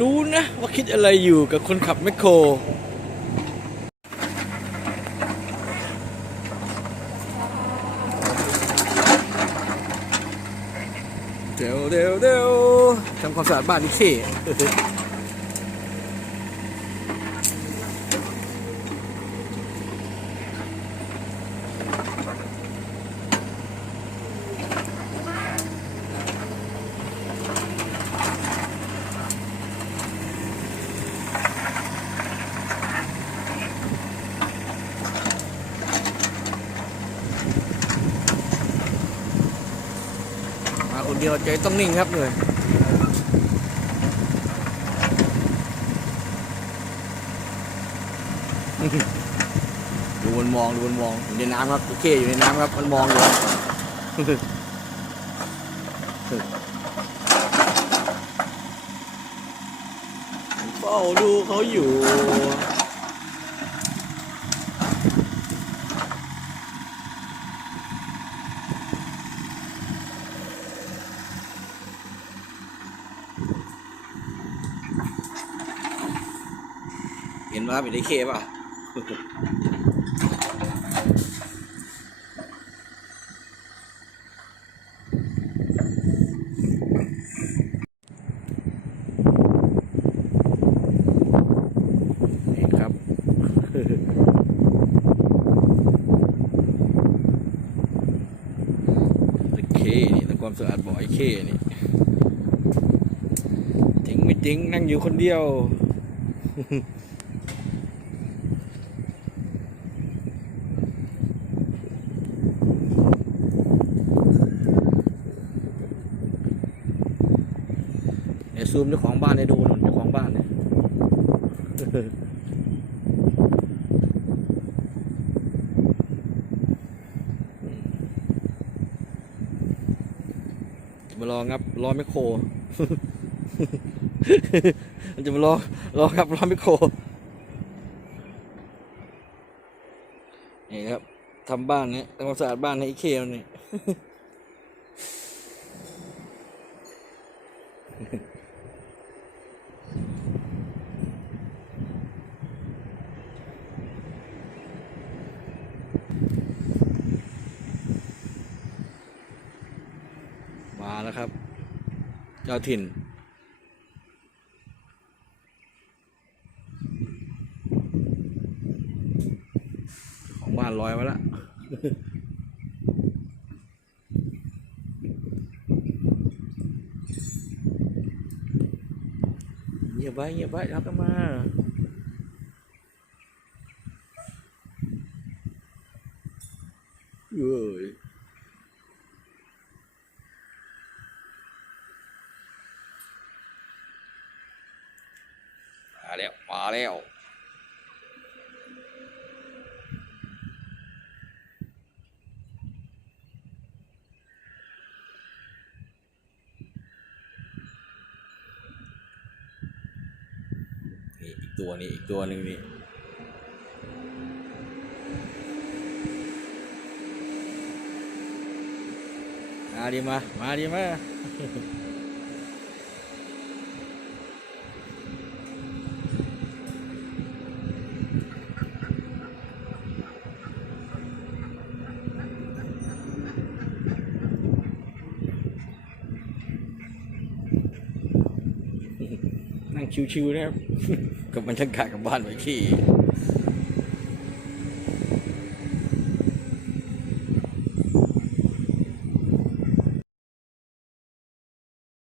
รู้นะว่าคิดอะไรอยู่กับคนขับแมคโครเดี๋ยวเดี๋ยวเดี๋ยวทำความสะอาดบ้านนี่เท่ คนเดียวใจต้องนิ่งครับเลยดูมันมองดูมันมองอยู่ในน้ำครับโอเคอยู่ในน้ำครับ มันมองอยู่เฝ้าดูเขาอยู่ ห็นว่าเป็นไอ้เคป่ะนี่ครับไอ้เคนี่ทำความสะอาดบ่อไอ้เคนี่จริงไม่จริงนั่งอยู่คนเดียว ซูมเจ้าของบ้านให้ดูหน่อยเจ้าของบ้านเนี่ยมาลองครับล้อแมคโครมันจะมาลองลอครับล้อแมคโครนี่ครับทำบ้านเนี่ยทำความสะอาดบ้านให้อีเคมันนี่ แล้วครับ เจ้าถิ่น ของบ้านลอยมาแล้วเงียบไว้เงียบไว้รับกันมาเอ้ย แล้วมาแล้วนี่อีกตัวนี้อีกตัวหนึ่งนี่มาดีมา มาดีมา ชิวๆนะครับ กับบรรยากาศกับบ้านไว้ขี้